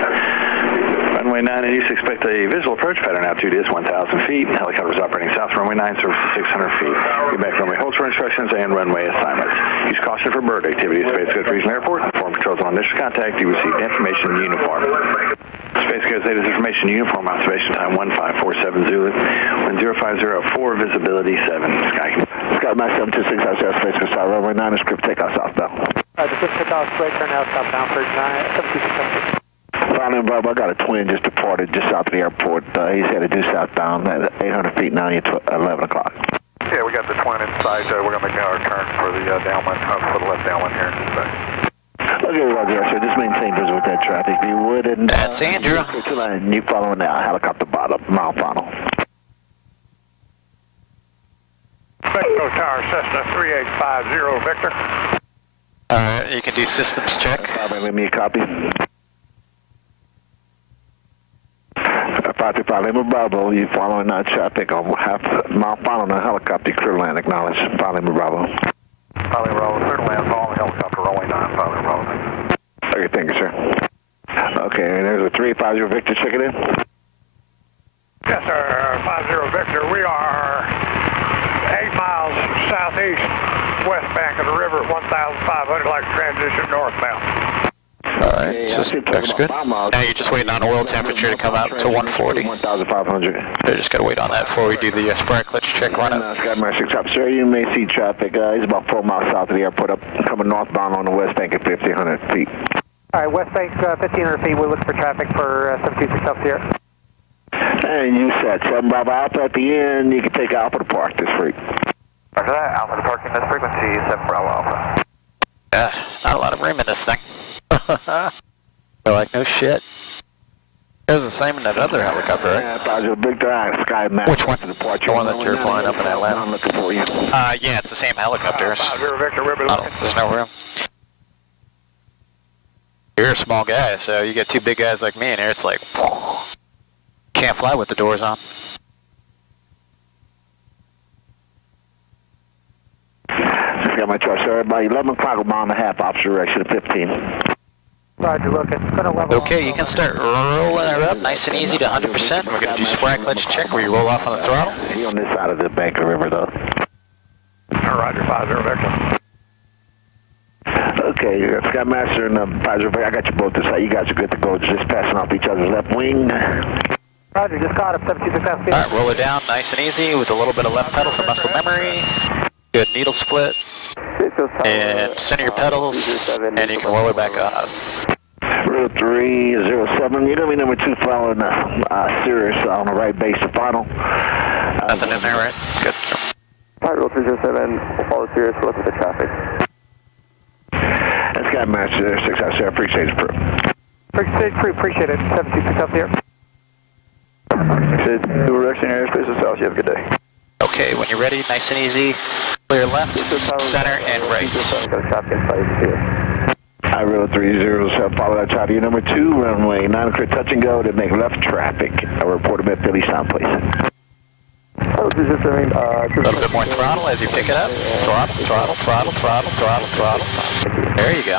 Runway 9 and east, expect a visual approach pattern altitude is 1,000 feet. Helicopter is operating south runway 9, service to 600 feet. Get back runway holds for instructions and runway assignments. Use caution for bird activity at Space Coast Regional Airport. Inform controls on initial contact. You received information uniform. Space Coast Data's information uniform, observation time 1547 Zulu. Wind 0504, visibility 7. Sky Max 726 outside Space Coast Tower, runway 9, script takeoff southbound. The script takeoff straight, turn out southbound for 726. Finally, Bob, I got a twin just departed just south of the airport. He's headed due southbound at 800 feet now at 11 o'clock. Yeah, we got the twin inside. We're going to make our turn for the downwind, for the left downwind here in just a second. Okay, Roger, sir. Just maintain visual with that traffic if you would. And, that's Andrew. And you following the helicopter bottom, mile final. Mexico Tower, Cessna 3850, Victor. Alright, you can do systems check. Let me a copy. 535 Lima Bravo, you following traffic on half mile final on the helicopter, clear land, acknowledge. 5 Lima Bravo. 5 Lima Bravo, clear land, following helicopter, runway 9, 5 Lima Bravo. Okay, thank you, sir. Okay, and there's a 350 Victor, check it in. Yes, sir, 50 Victor. We are 8 miles southeast, west bank of the river at 1,500, like transition northbound. Alright, system check's good. Now you're just waiting on oil temperature to come out to 140. 1,500. They just gotta wait on that before we do the spark clutch check on it. Sky Max 6 up, sir. You may see traffic. He's about 4 miles south of the airport, coming northbound on the west bank at 1,500 feet. Alright, west bank 1,500 feet. We're looking for traffic for 726 up here. And you said 7 Bravo Alpha at the end. You can take Alpha to park this freak. After that, Alpha to parking this frequency, 7 Bravo Alpha. Yeah, not a lot of room in this thing. They're like, no shit. It was the same in that other helicopter, right? Yeah, Victor, Sky Max. Which one? The one that you're flying up in Atlanta? I'm looking for you. Yeah, it's the same helicopters. 50 Victor, we'll be looking. There's no room. You're a small guy, so you get two big guys like me in here, it's like, can't fly with the doors on. Just got my chart, sir. About 11 o'clock, a mile and a half, opposite direction of 15. Roger, looking. Gonna level. Okay, you can start rolling her up nice and easy to 100%. We're going to do spark clutch check where you roll off on the throttle. He on this side of the bank of the river, though. Roger, 50 Victor. Okay, you got Sky Master and 50 Victor. I got you both this side. You guys are good to go. Just passing off each other's left wing. Roger, just caught up 726 feet. Alright, roll it down nice and easy with a little bit of left pedal for muscle memory. Good needle split. And center your pedals, and you can roll her back up. Route 307, you're going to be number 2 following Sirius on the right base to final. Nothing in there, right? Good. Route 307, we'll follow Sirius, we'll look at the traffic. That's Sky Master 6 out there, appreciate it. Appreciate it. 726 up here. Direction airspace is south, you have a good day. Okay, when you're ready, nice and easy. Clear left, center, and right. I Route 307, follow that charter. Number 2, runway 9, clear touch and go to make left traffic. I report him at Philly Sound, please. A little bit more throttle as you pick it up. Throttle, throttle, throttle, throttle, throttle, throttle. There you go.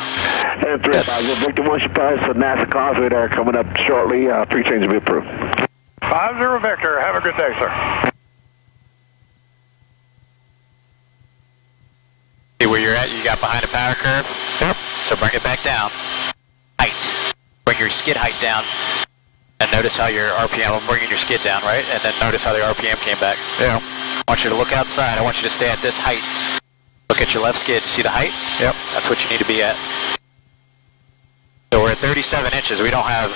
And 350, Victor, once you pass the NASA Causeway there coming up shortly, 3 changes will be approved. 50 Victor, have a good day, sir. See where you're at, you got behind a power curve? Yep. So bring it back down. Height. Bring your skid height down. And notice how your RPM, I'm bringing your skid down, right? And then notice how the RPM came back. Yeah. I want you to look outside. I want you to stay at this height. Look at your left skid. See the height? Yep. That's what you need to be at. So we're at 37 inches. We don't have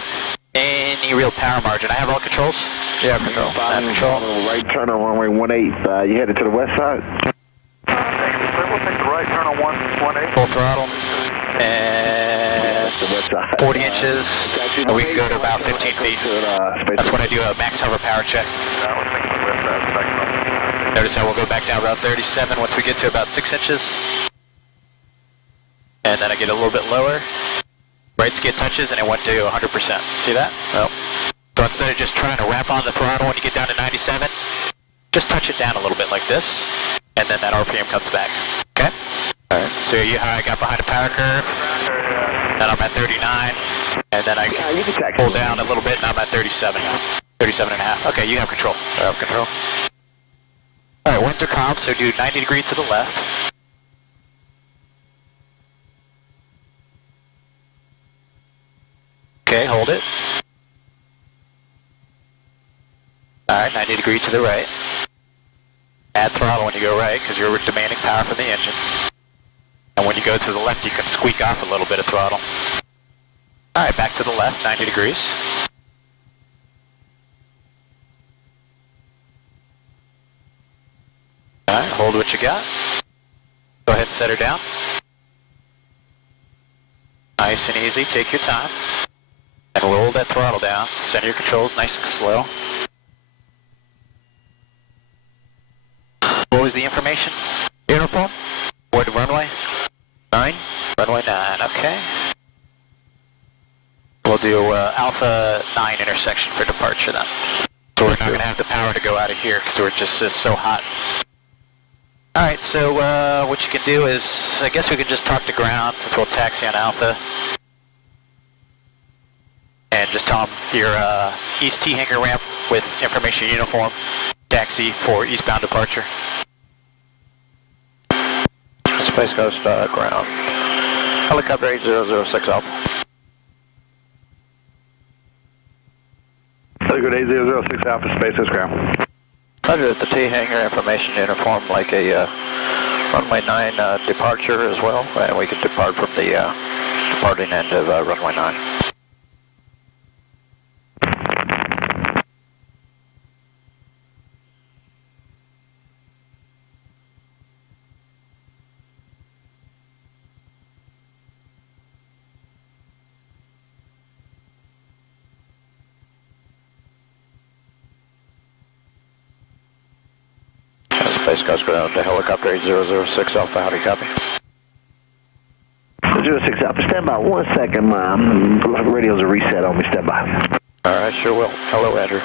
any real power margin. I have all controls? Yeah, control. Control. Right turn on runway 18. You headed to the west side? We'll take the right turn on 18. Full throttle. And 40 inches. And we can go to about 15 feet. That's when I do a max hover power check. Notice how we'll go back down Route 37 once we get to about 6 inches. And then I get a little bit lower. Right skid touches and it went to 100%. See that? Oh. So instead of just trying to wrap on the throttle when you get down to 97, just touch it down a little bit like this, and then that RPM comes back. Okay? Alright. So I got behind a power curve, and I'm at 39. And then I You can taxi. pull down a little bit, and I'm at 37. 37 and a half. Okay, you have control. I have control. All right, winds are calm, so do 90 degrees to the left. Okay, hold it. All right, 90 degrees to the right. Add throttle when you go right, because you're demanding power from the engine. And when you go to the left, you can squeak off a little bit of throttle. All right, back to the left, 90 degrees. All right, hold what you got. Go ahead and set her down. Nice and easy, take your time. And roll that throttle down. Center your controls nice and slow. What was the information? Uniform? What runway? 9? Runway 9, okay. We'll do Alpha 9 intersection for departure then. So we're not going to have the power to go out of here because we're just so hot. Alright, so what you can do is, I guess we can just talk to ground since we'll taxi on Alpha. And just tell them your East T-hanger ramp with information uniform, taxi for eastbound departure. Space Coast ground. Helicopter 8006 Alpha. Good 8006 Alpha, Space Coast ground. Roger, the T-hanger information uniform like a runway 9 departure as well, and we can depart from the departing end of runway 9. Space Coast ground to helicopter 8006 Alpha, how do you copy? 06 Alpha, stand by 1 second, my radios are reset on me, stand by. Alright, sure will. Hello, Andrew.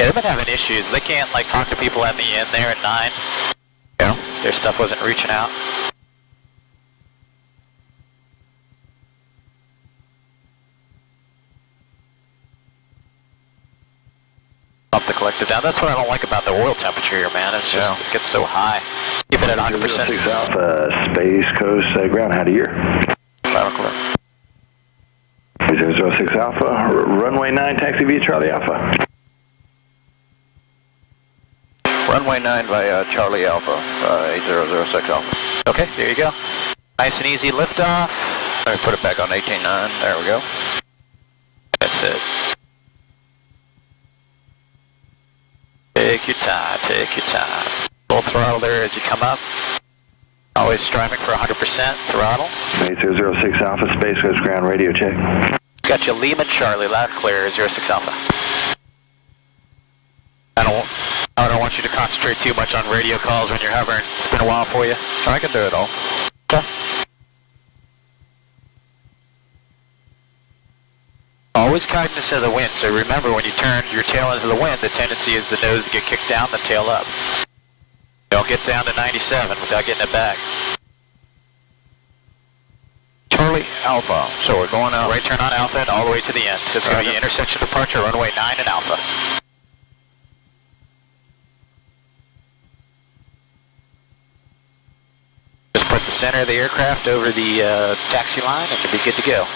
Yeah, they've been having issues. They can't like talk to people at the end there at 9. Yeah. Their stuff wasn't reaching out. Bump the collector down. That's what I don't like about the oil temperature here, man. It's just, it gets so high. Keep it at 100%. 06 Alpha, Space Coast ground, how do you hear? Final clear. 06 Alpha, runway 9, taxi via Charlie Alpha. Runway 9 via Charlie Alpha, 8006 Alpha. Okay, there you go. Nice and easy liftoff. All right, put it back on 18.9. There we go. That's it. Take your time, take your time. Full throttle there as you come up. Always striving for 100% throttle. 8006 Alpha, Space Coast ground, radio check. Got you Lima Charlie, loud and clear, 06 Alpha. I don't want you to concentrate too much on radio calls when you're hovering. It's been a while for you. I can do it all. Okay. Always cognizant of the wind, so remember when you turn your tail into the wind, the tendency is the nose to get kicked down, the tail up. Don't get down to 97 without getting it back. Charlie Alpha, so we're going out. Right turn on Alpha and all the way to the end. It's going to be intersection departure, runway 9 and Alpha. Just put the center of the aircraft over the taxi line and you'll be good to go.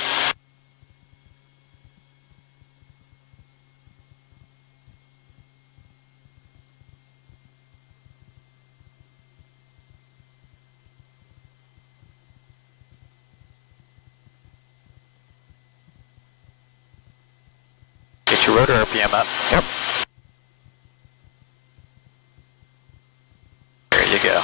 Get your rotor RPM up. Yep. There you go.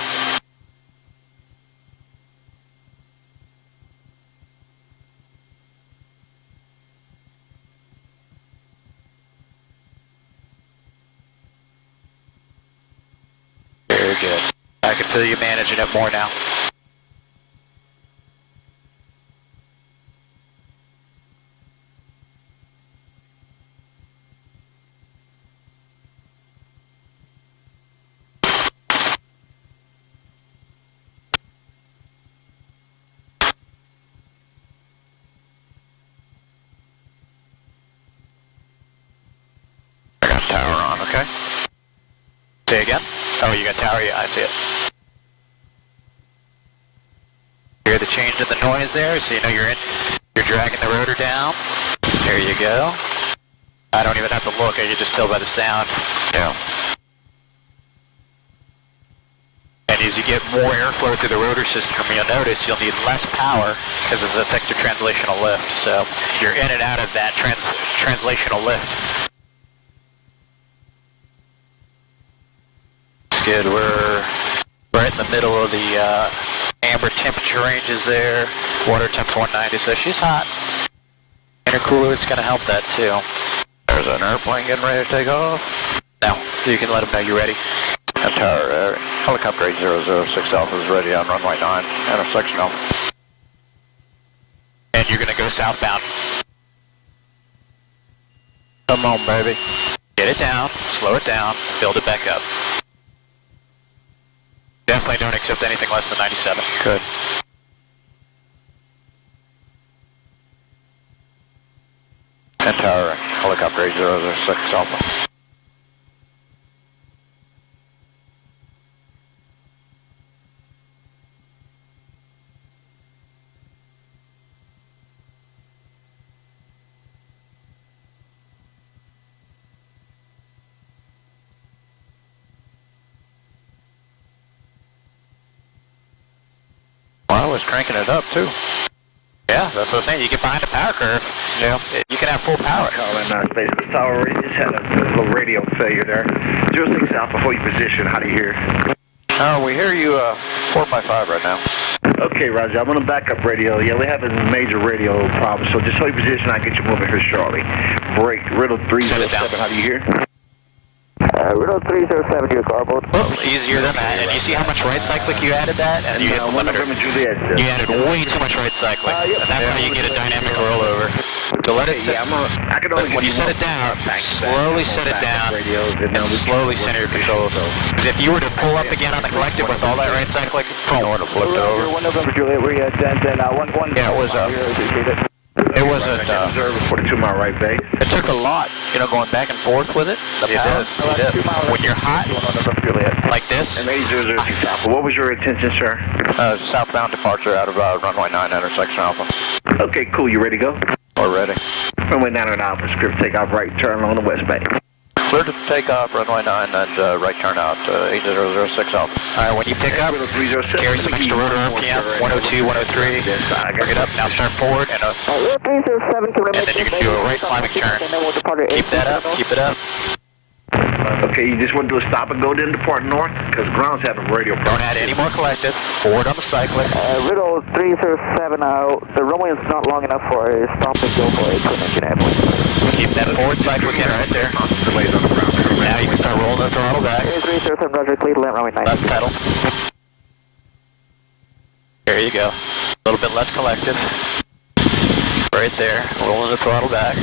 Very good. I can feel you managing it more now. Say again? Oh, you got tower? Yeah, I see it. Hear the change in the noise there, so you know you're dragging the rotor down. There you go. I don't even have to look, I can just tell by the sound. Yeah. And as you get more airflow through the rotor system, you'll notice you'll need less power because of the effective translational lift. So you're in and out of that translational lift. That's good. We're right in the middle of the amber temperature ranges there. Water temp's 190, so she's hot. Intercooler is going to help that too. There's an airplane getting ready to take off. Now, you can let them know you're ready. And tower, helicopter 8006 Alpha is ready on runway 9, intersection Alpha. And you're going to go southbound. Come on, baby. Get it down, slow it down, build it back up. Definitely don't accept anything less than 97. Good. And tower, helicopter 8006 Alpha. Well, I was cranking it up too. Yeah, that's what I was saying. You get behind the power curve, Yeah. you can have full power. Calling Space Coast Tower, we just had a little radio failure there. 06 Alpha, hold your position, how do you hear? We hear you 4x5 right now. Okay, Roger, I'm on a backup radio. Yeah, we have a major radio problem, so just hold your position, I'll get you moving here shortly. Break, Riddle 307, how do you hear? Riddle 307, your carboard. Well, easier than that. And you see how much right cyclic you added that? And you hit the limiter. You added way too much right cyclic. And that's how you get a dynamic rollover. So let it sit. When you set it down, slowly set it down and slowly center your controls. Because if you were to pull up again on the collective with all that right cyclic, boom, it would have flipped over. 1 November Juliet, we're at 10, 1. Yeah, it was it wasn't, Observer 42 mile right base. it took a lot, you know, going back and forth with it. It does. When you're hot, like this, And 8006 Alpha, what was your intention, sir? Southbound departure out of runway 9, intersection Alpha. Okay, cool, you ready to go? We're ready. Runway 9 on Alpha, script takeoff right turn on the west bank. Clear to take off, runway 9, and right turn out, 8006 Alpha. all right, when you pick up, carry some extra rotor RPM, 102, 103, bring it up, now start forward, and then you're going to do a right climbing turn. Keep that up, keep it up. Okay, you just want to do a stop and go, then depart north? Because ground's having radio problems. Don't add any more collective, forward on the cyclic. Riddle 307, the runway is not long enough for a stop and go for a twin engine airplane. Keep that forward cyclic in right there. Now you can start rolling the throttle back. 307, Roger, clear to land runway 9. Left pedal. There you go. A little bit less collective. Right there, rolling the throttle back.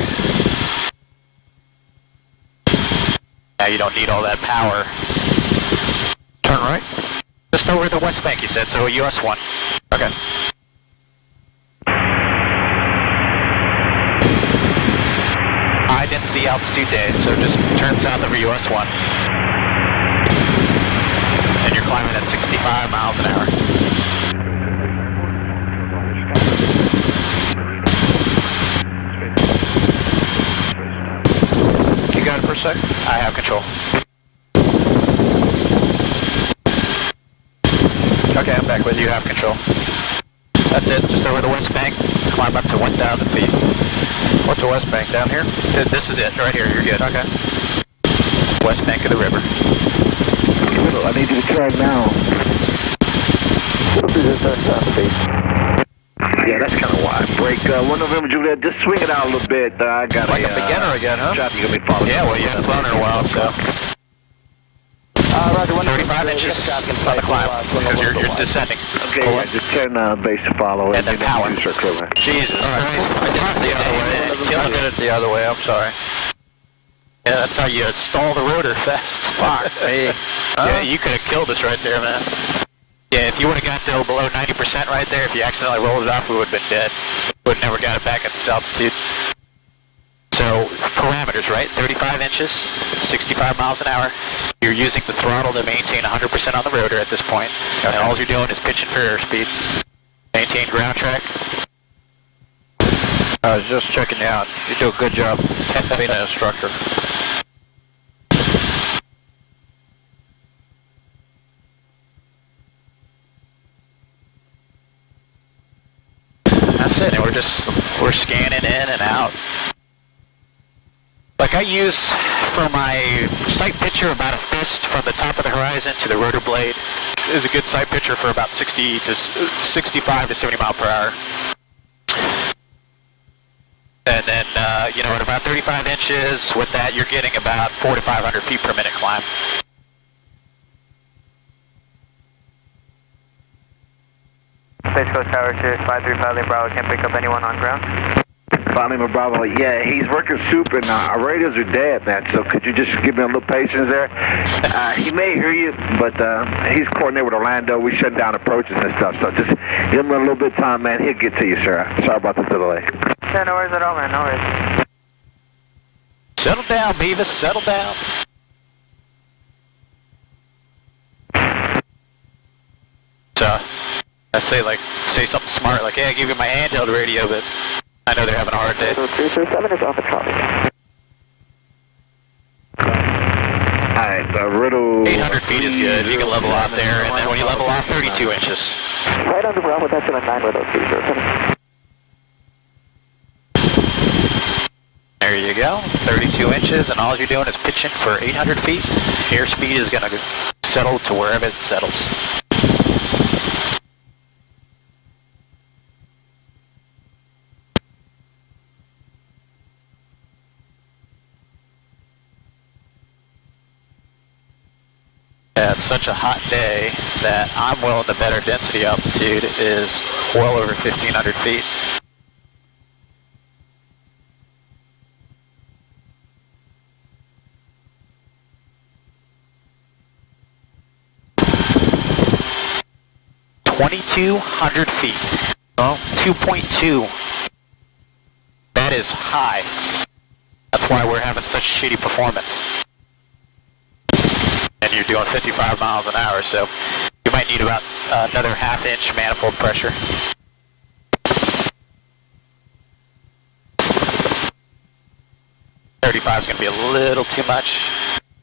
Now you don't need all that power. Turn right. Just over the west bank, you said, so US 1. Okay. High density altitude day, so just turn south over US 1. And you're climbing at 65 miles an hour. You got it for a sec? I have control. Okay, I'm back with you. Have control. That's it. Just over the west bank. Climb up to 1,000 feet. What's the west bank, down here? This is it. Right here. You're good. Okay. West bank of the river. I need you to turn now. Yeah, that's kind of wide. Break 1 November Juliet, just swing it out a little bit. I got Like a beginner again, huh? Traffic gonna be following. Yeah, well, you haven't flown in a while, so. Roger, 35 inches on the climb, because you're descending. Okay, yeah, just turn base to follow. And then power. Jesus Christ. I did it the other way. I did it the other way, I'm sorry. Yeah, that's how you stall the rotor fast. Fuck me. Yeah, you could have killed us right there, man. Yeah, if you would have got to below 90% right there, if you accidentally rolled it off, we would have been dead. Would have never got it back at this altitude. So parameters, right? 35 inches, 65 miles an hour. You're using the throttle to maintain 100% on the rotor at this point. And all you're doing is pitching for airspeed. Maintain ground track. I was just checking you out. You do a good job being an instructor. That's it, and we're scanning in and out. Like I use for my sight picture about a fist from the top of the horizon to the rotor blade is a good sight picture for about 65 to 70 mile per hour. And then, at about 35 inches, with that you're getting about 400 to 500 feet per minute climb. Space Coast Tower, Sirius 535 Lima Bravo, can't pick up anyone on ground. 5 Lima Bravo, yeah, he's working super, and our radios are dead, man, so could you just give me a little patience there? He may hear you, but he's coordinated with Orlando. We shut down approaches and stuff, so just give him a little bit of time, man. He'll get to you, sir. Sorry about the delay. Yeah, no worries at all, man, no worries. Settle down, Beavis, settle down. So, I say something smart, like, hey, I gave you my handheld radio, but I know they're having a hard day. 337 is off the trolley. Alright, Riddle... 800 feet is good, you can level off there, and then when you level off, 32 inches. Right on the Bravo, that's in a 9 with 337. There you go, 32 inches, and all you're doing is pitching for 800 feet. Airspeed is going to settle to wherever it settles. It's such a hot day that I'm willing to bet our density altitude is well over 1,500 feet. $2,200 feet. Well, 2.2. That is high. That's why we're having such shitty performance. And you're doing 55 miles an hour, so you might need about another half-inch manifold pressure. $35 is going to be a little too much.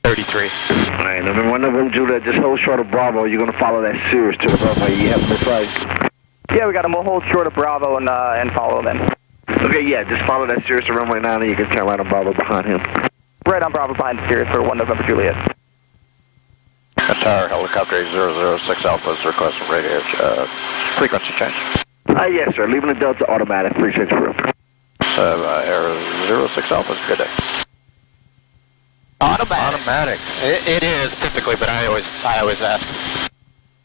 33. Alright, number 1 November Juliet, just hold short of Bravo. You're going to follow that Sirius to the runway. You have this right? Yeah, we got him. We'll hold short of Bravo and follow them. Okay, yeah, just follow that Sirius to runway 9 and you can turn right on Bravo behind him. Right on Bravo behind Sirius for 1 November Juliet. Tower Helicopter 006 Alpha is requesting radio frequency change. Yes, sir. Leaving the Delta automatic. Appreciate you, bro. Air 06 Alpha is good day. Automatic. It is typically, but I always ask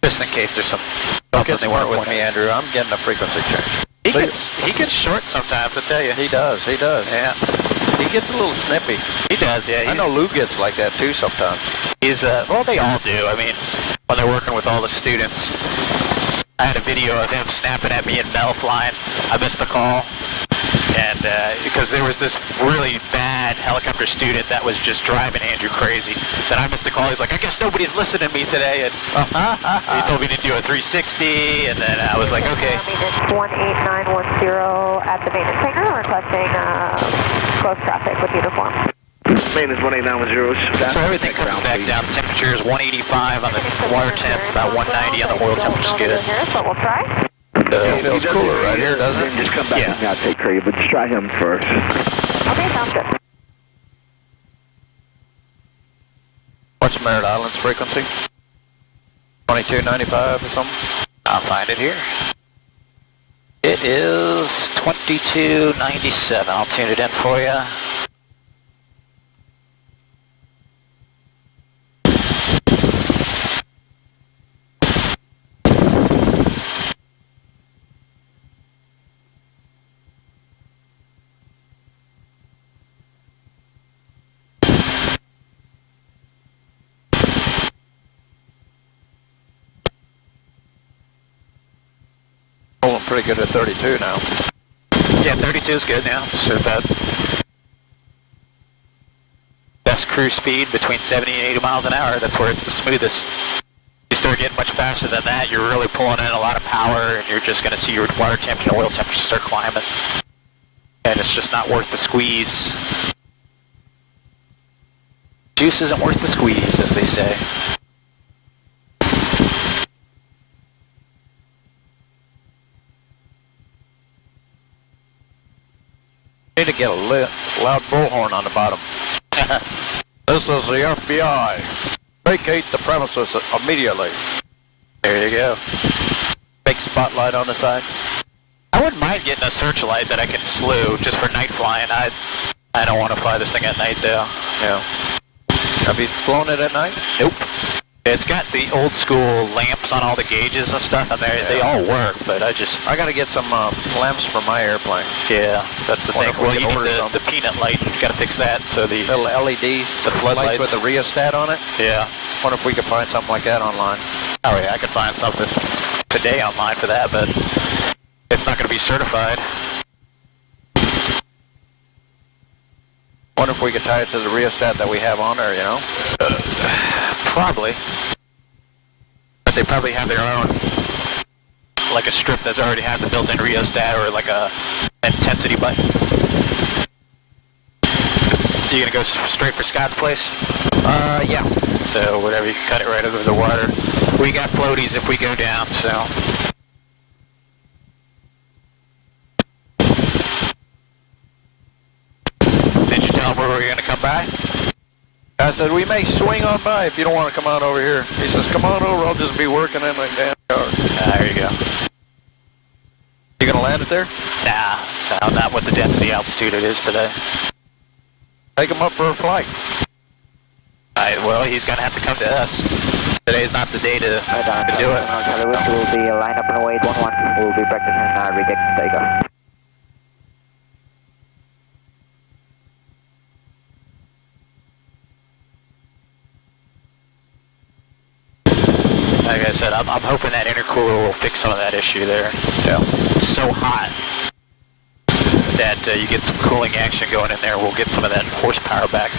just in case there's something they weren't with me, Andrew. I'm getting a frequency change. He gets short sometimes, I tell you. He does. Yeah. He gets a little snippy. He does, yeah. I know Lou gets like that too sometimes. He's, well, they all do. I mean, when they're working with all the students, I had a video of him snapping at me in Bell flying. I missed the call. And because there was this really bad helicopter student that was just driving Andrew crazy. Then I missed the call. He's like, I guess nobody's listening to me today. And he told me to do a 360. And then I was like, okay. Maintenance 18910 at the maintenance hangar, requesting close traffic with uniform. Maintenance 18910. So everything comes back down. The temperature is 185 on the water temp, about 190 on the oil temp, which is good. But we'll try. It feels cooler right here, doesn't it? Just come back with me. I'll take care of you, but just try him first. Okay, sounds good. What's Merrit Island's frequency? 2295 or something? I'll find it here. It is 2297. I'll tune it in for you. Holding pretty good at 32 now. Yeah, 32 is good now. So about best cruise speed between 70 and 80 miles an hour. That's where it's the smoothest. You start getting much faster than that, you're really pulling in a lot of power, and you're just going to see your water temperature and oil temperature start climbing. And it's just not worth the squeeze. Juice isn't worth the squeeze, as they say. Need to get a loud bullhorn on the bottom. This is the FBI. Vacate the premises immediately. There you go. Big spotlight on the side. I wouldn't mind getting a searchlight that I can slew just for night flying. I don't want to fly this thing at night though. Yeah. Have you flown it at night? Nope. It's got the old school lamps on all the gauges and stuff, and they all work, but I gotta get some lamps for my airplane. Yeah, that's the thing. Well, you need the peanut light. You gotta fix that. So the little LEDs, the floodlights with the rheostat on it. Yeah. Wonder if we could find something like that online. Oh yeah, I could find something today online for that, but it's not gonna be certified. Wonder if we could tie it to the rheostat that we have on there, you know? Probably. But they probably have their own, like a strip that already has a built-in rheostat or like a intensity button. You gonna go straight for Scott's place? Yeah. So whatever, you can cut it right over the water. We got floaties if we go down, so. Did you tell him where we were gonna come by? I said, we may swing on by if you don't want to come on over here. He says, come on over, I'll just be working in my damn car. There you go. You gonna land it there? Nah, no, not with the density altitude it is today. Take him up for a flight. Well, he's gonna have to come to us. Today's not the day to do it. We'll be line up on 0811. We'll be practicing reject takeoff. Like I said, I'm hoping that intercooler will fix some of that issue there. Yeah. It's so hot that you get some cooling action going in there. We'll get some of that horsepower back.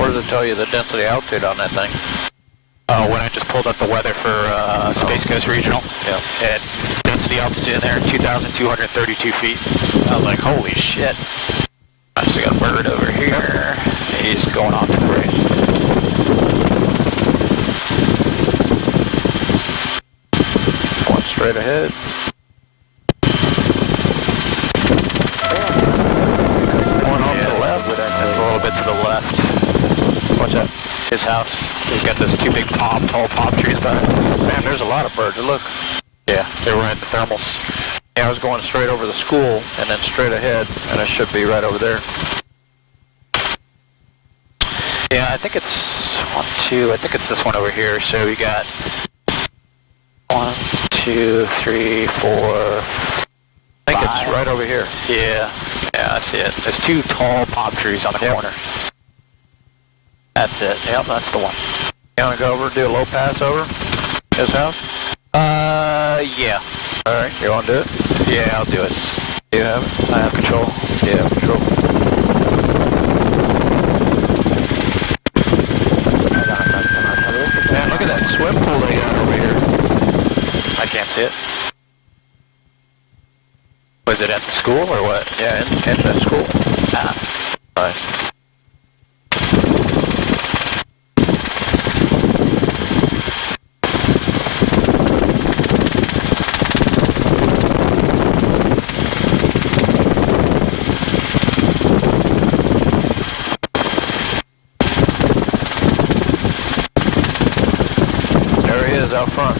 Where does it tell you the density altitude on that thing? Oh, when I just pulled up the weather for Space Coast Regional, yeah, it had density altitude in there, 2,232 feet. I was like, holy shit. I just got a bird over here. He's going off to the right. Going straight ahead. Going off to the left. That's a little bit to the left. Watch out. His house, he's got those two big tall palm trees behind him. Man, there's a lot of birds. Look. Yeah, they were at the thermals. Yeah, I was going straight over the school and then straight ahead, and it should be right over there. Yeah, I think it's I think it's this one over here. So we got 1, 2, 3, 4. I think 5. it's right over here. Yeah, I see it. There's two tall palm trees on the corner. That's it. Yep, that's the one. You want to go over and do a low pass over his house? Yeah. All right, you want to do it? Yeah, I'll do it. Do you have it? I have control. Yeah, control. Man, look at that swim pool they got over here. I can't see it. Was it at the school or what? Yeah, in the school. Ah. Right. There he is out front.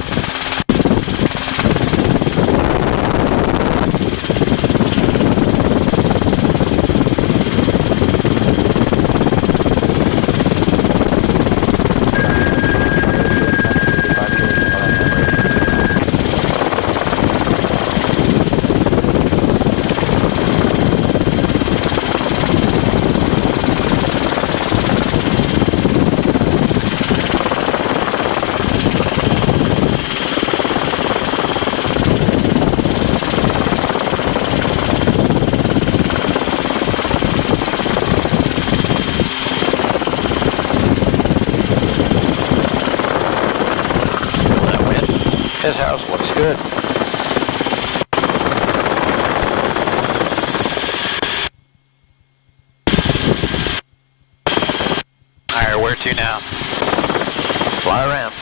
His house looks good. Alright, where to now? Fly around.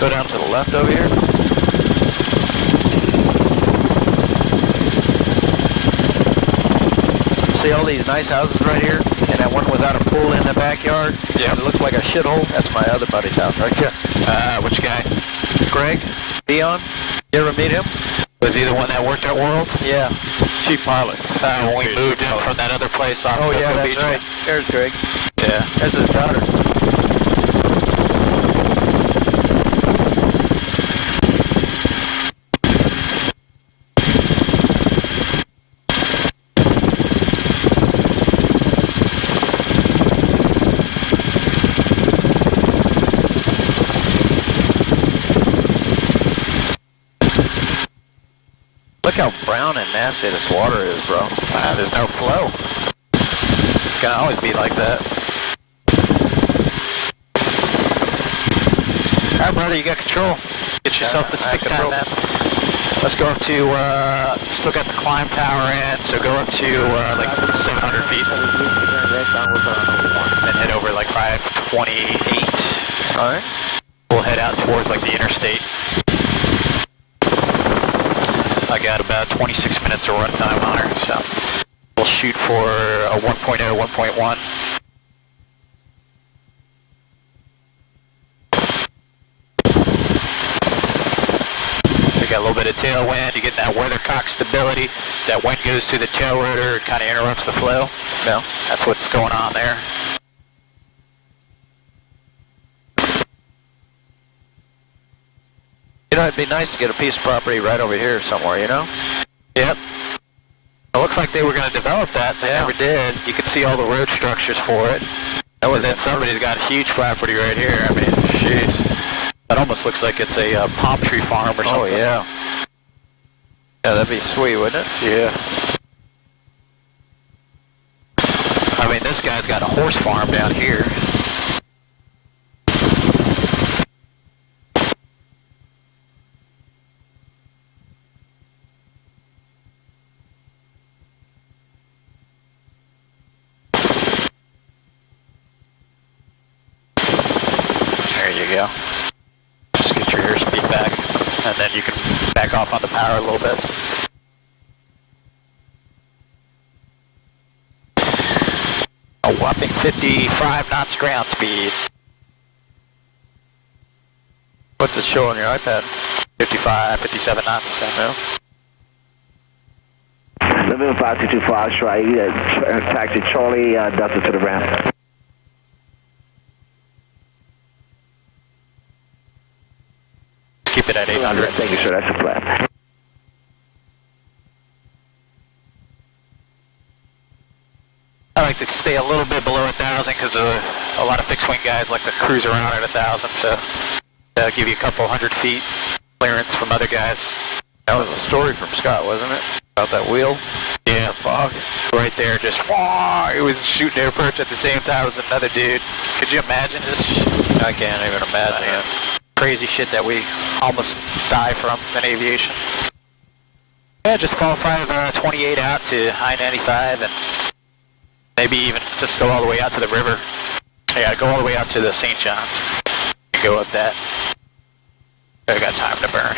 Go down to the left over here. See all these nice houses right here? And that one without a pool in the backyard? Yeah. It looks like a shithole? That's my other buddy's house right there. Which guy? Greg? Dion? You ever meet him? Was he the one that worked at World? Yeah. Chief pilot. When we moved in from that other place on Oh yeah, Cocoa that's Beach. right. There's Greg. Yeah. There's his daughter. Look how brown and nasty this water is, bro. There's no flow. It's gonna always be like that. Alright, brother, you got control. Get yourself the stick down, man. Let's go up to, still got the climb power in, so go up to, like 700 feet. Then head over like 528. Alright. We'll head out towards like the interstate. I got about 26 minutes of run time on her, so we'll shoot for a 1.0, 1.1. We got a little bit of tailwind, you get that weathercock stability. That wind goes through the tail rotor, it kind of interrupts the flow. Yeah. That's what's going on there. You know, it'd be nice to get a piece of property right over here somewhere, you know? Yep. It looks like they were going to develop that. They never did. You could see all the road structures for it. And then somebody's got a huge property right here. I mean, jeez. That almost looks like it's a palm tree farm or something. Oh, yeah. Yeah, that'd be sweet, wouldn't it? Yeah. I mean, this guy's got a horse farm down here. There you go. Just get your airspeed back, and then you can back off on the power a little bit. A whopping 55 knots ground speed. What's it show on your iPad? 55, 57 knots. No? Living 5225, try taxi Charlie Delta to the ramp. Keep it at 800. Thank you, sir. That's the plan. I like to stay a little bit below 1,000 because a lot of fixed-wing guys like to cruise around at 1,000, so give you a couple hundred feet clearance from other guys. That was a story from Scott, wasn't it? About that wheel? Yeah, fog. Right there, just, it was shooting air approach at the same time as another dude. Could you imagine just I can't even imagine It's crazy shit that we almost die from in aviation. Yeah, just call 528 out to I-95 and maybe even just go all the way out to the river. Yeah, go all the way out to the St. John's. Go up that. I got time to burn.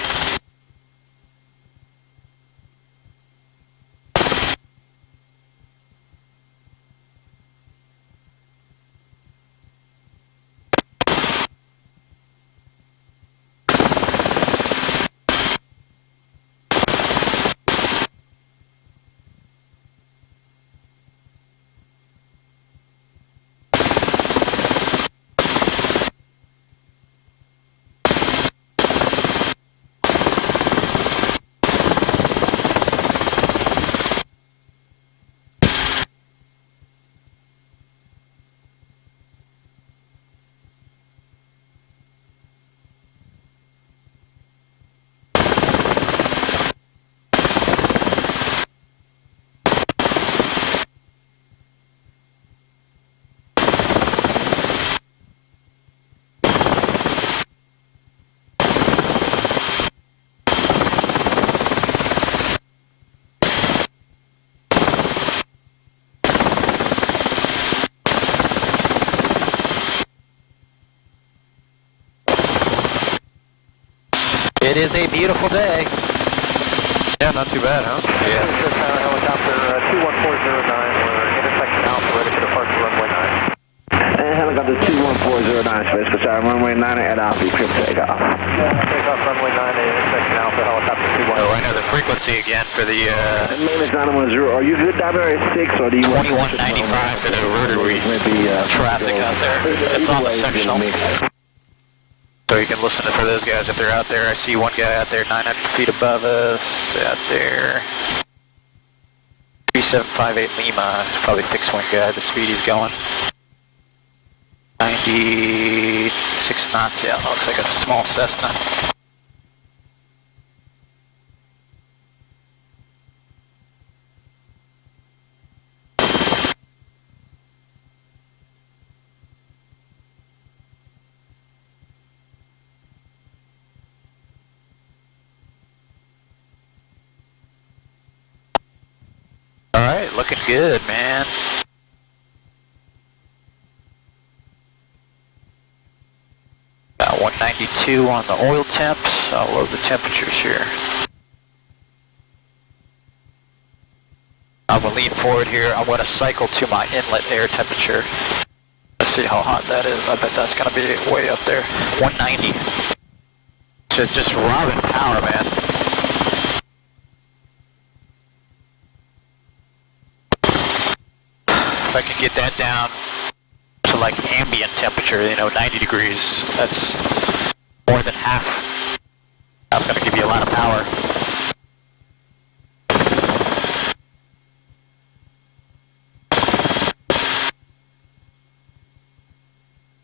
It is a beautiful day. Yeah, not too bad, huh? Yeah. This is helicopter 21409. We're intersection Alpha, ready for departure runway 9. And helicopter 21409, Space Pacific, runway 9 at Alpha, clear for takeoff. Takeoff runway 9 at intersection Alpha, helicopter 21409. Oh, I know the frequency again for the Maintenance 910, are you good down there at 6 or do you want 2195 for the rotary maybe traffic out there? It's on the sectional. So you can listen for those guys if they're out there. I see one guy out there 900 feet above us, out there. 3758 Lima, it's probably fixed wing guy, the speed he's going. 96 knots, yeah, looks like a small Cessna. Alright, looking good, man. About 192 on the oil temps. I'll load the temperatures here. I'm going to lean forward here. I'm going to cycle to my inlet air temperature. Let's see how hot that is. I bet that's going to be way up there. 190. So just robbing power, man. If I can get that down to like ambient temperature, you know, 90 degrees, that's more than half. That's going to give you a lot of power.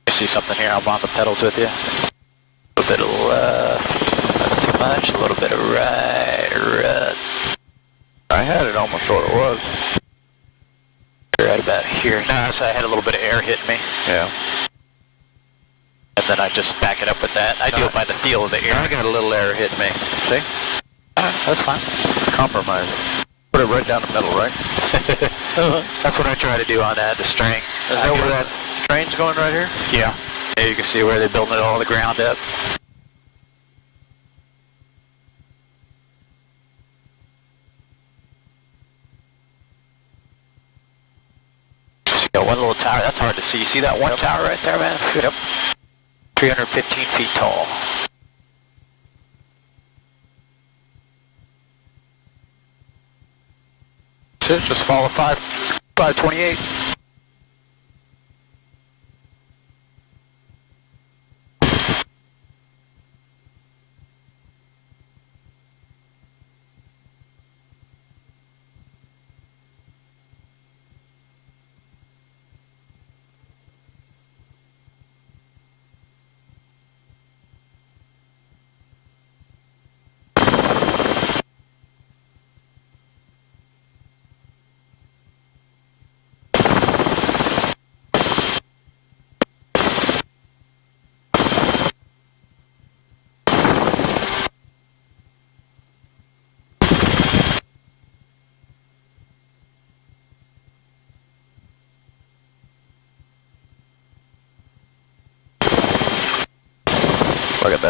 I see something here, I'm on the pedals with you. A little bit of left, that's too much, a little bit of right. I had it almost where it was. Right about here. No, so I had a little bit of air hit me. Yeah. And then I just back it up with that. I do it by the feel of the air. I got a little air hit me. See? That's fine. Compromise. Put it right down the middle, right? That's what I try to do on the string. Is that where that train's going right here? Yeah. Yeah, you can see where they're building it all the ground up. You got one little tower. That's hard to see. You see that one tower right there, man? Yep. 315 feet tall. That's it. Just follow 528.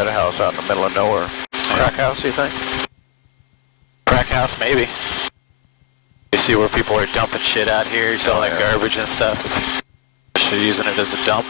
that house out in the middle of nowhere. Crack house, you think? Crack house, maybe. You see where people are dumping shit out here, you saw like garbage and stuff. They're using it as a dump.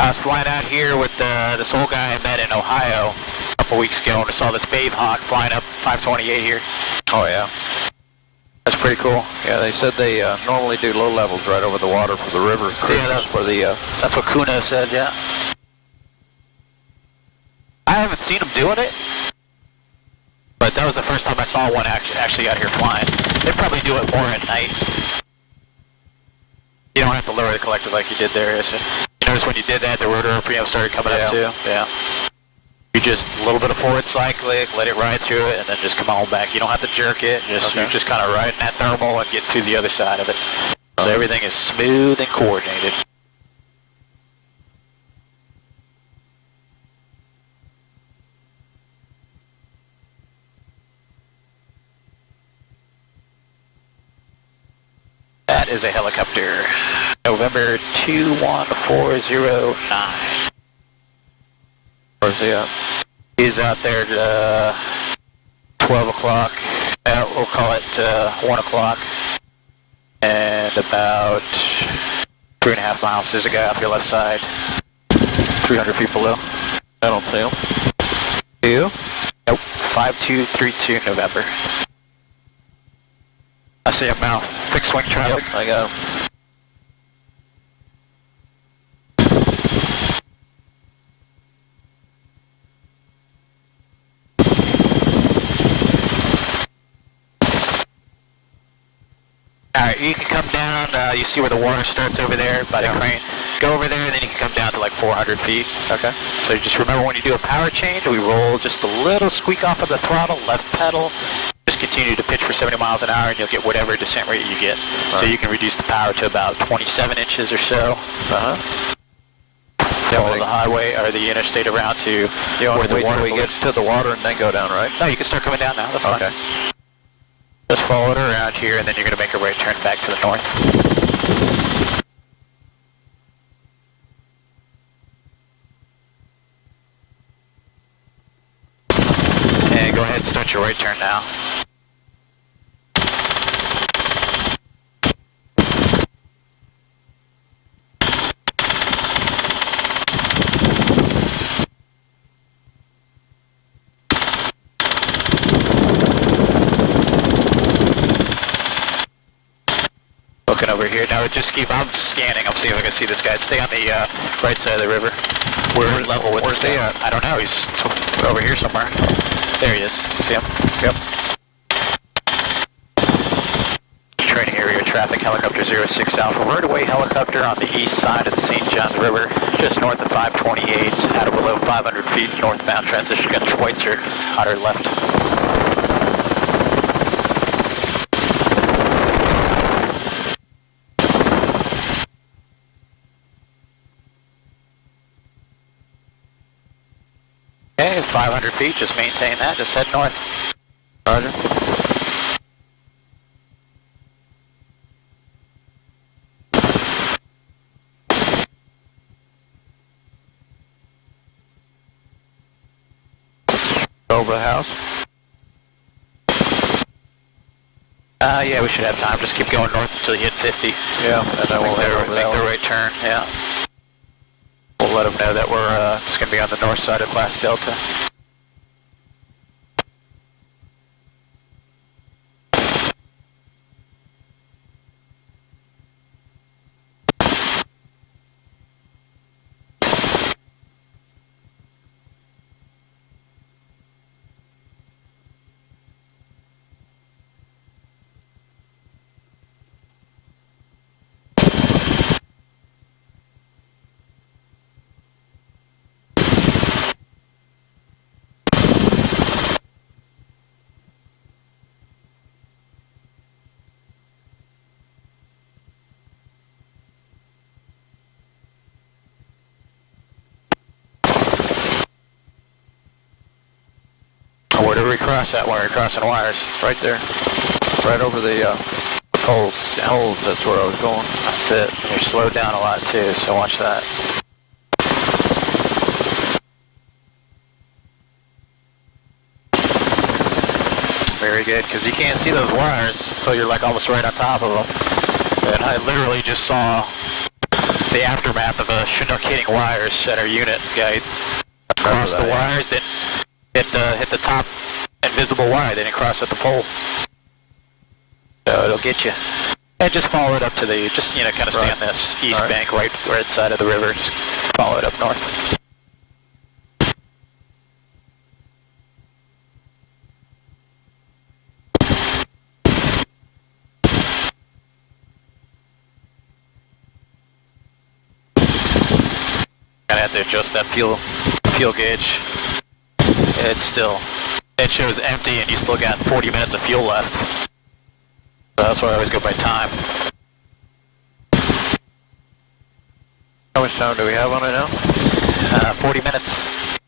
I was flying out here with this old guy I met in Ohio a couple weeks ago, and I saw this Babe Hawk flying up 528 here. Oh yeah. That's pretty cool. Yeah, they said they normally do low levels right over the water for the river. Yeah, that's for the. That's what Kuno said. Yeah. I haven't seen him doing it, but that was the first time I saw one actually out here flying. They probably do it more at night. You don't have to lower the collector like you did there, is it? You notice when you did that, the rotor RPM started coming up too? Yeah. You just a little bit of forward cyclic, let it ride through it, and then just come on back. You don't have to jerk it. You're just kind of riding that thermal and get to the other side of it. So everything is smooth and coordinated. That is a helicopter. November 21409. Where's he at? He's out there at 12 o'clock. We'll call it 1 o'clock. And about 3.5 miles. There's a guy off your left side. 300 feet below. I don't see him. Do you? Nope. 5232 November. I see him now. Fixed wing traffic. Yep, I got him. Alright, you can come down, you see where the water starts over there by the crane. Go over there and then you can come down to like 400 feet. Okay. So just remember when you do a power change, we roll just a little squeak off of the throttle, left pedal. Just continue to pitch for 70 miles an hour and you'll get whatever descent rate you get. So you can reduce the power to about 27 inches or so. Follow the highway or the interstate around to where the water gets to the water and then go down, right? No, you can start coming down now. That's fine. Just follow it around here and then you're going to make a right turn back to the north. And go ahead and start your right turn now. Looking over here. Now I'm just scanning. I'm seeing if I can see this guy. Stay on the right side of the river. We're level with this guy. I don't know. He's over here somewhere. There he is. See him? Yep. Training area traffic, helicopter 06 Alpha. Rotorway helicopter on the east side of the St. Johns River, just north of 528, at or below 500 feet northbound transition. Got Schweitzer on our left. Okay, 500 feet, just maintain that, just head north. Roger. Over the house? Yeah, we should have time. Just keep going north until you hit 50. Yeah, and then we'll make the right turn, yeah. We'll let them know that we're just going to be on the north side of Class Delta. we cross that when we're crossing wires? Right there. Right over the poles. Yeah. Poles, that's where I was going. That's it. You're slowed down a lot too, so watch that. Very good, because you can't see those wires, so you're like almost right on top of them. And I literally just saw the aftermath of a Chinook hitting wires at our unit. Guy crossed the wires, then hit the top invisible wire, then it crossed at the pole. So it'll get you. And just follow it up to the, just, you know, kind of stay on this east bank, right side of the river. Just follow it up north. Kind of have to adjust that fuel gauge. It shows empty and you still got 40 minutes of fuel left. So that's why I always go by time. How much time do we have on it now? 40 minutes.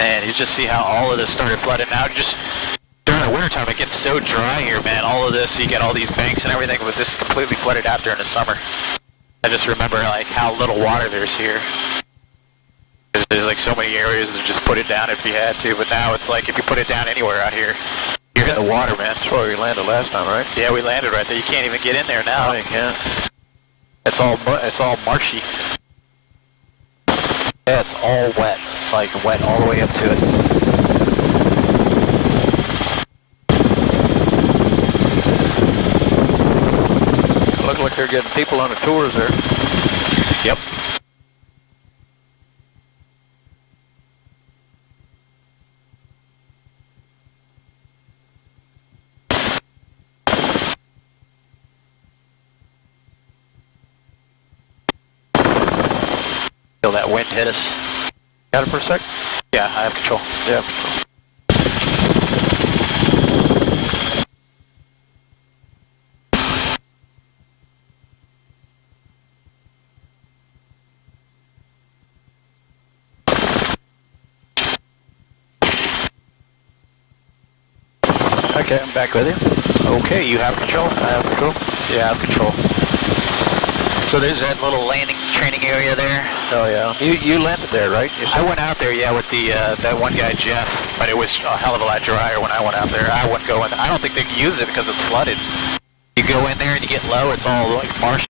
Man, you just see how all of this started flooding out. Just during the wintertime, it gets so dry here, man. All of this, you get all these banks and everything, but this completely flooded out during the summer. I just remember like how little water there's here. There's like so many areas to just put it down if you had to, but now it's like if you put it down anywhere out here, you're in the water, man. That's where we landed last time, right? Yeah, we landed right there. You can't even get in there now. No, you can't. It's all marshy. Yeah, it's all wet, like wet all the way up to it. Look like they're getting people on the tours there. Yep. Feel that wind hit us. Got it for a sec? Yeah, I have control. Yeah. Okay, I'm back with you. Okay, you have control? I have control? Yeah, I have control. So there's that little landing training area there. Oh yeah. You landed there, right? I went out there, yeah, with the that one guy, Jeff, but it was a hell of a lot drier when I went out there. I wouldn't go in. I don't think they can use it because it's flooded. You go in there and you get low, it's all like marsh.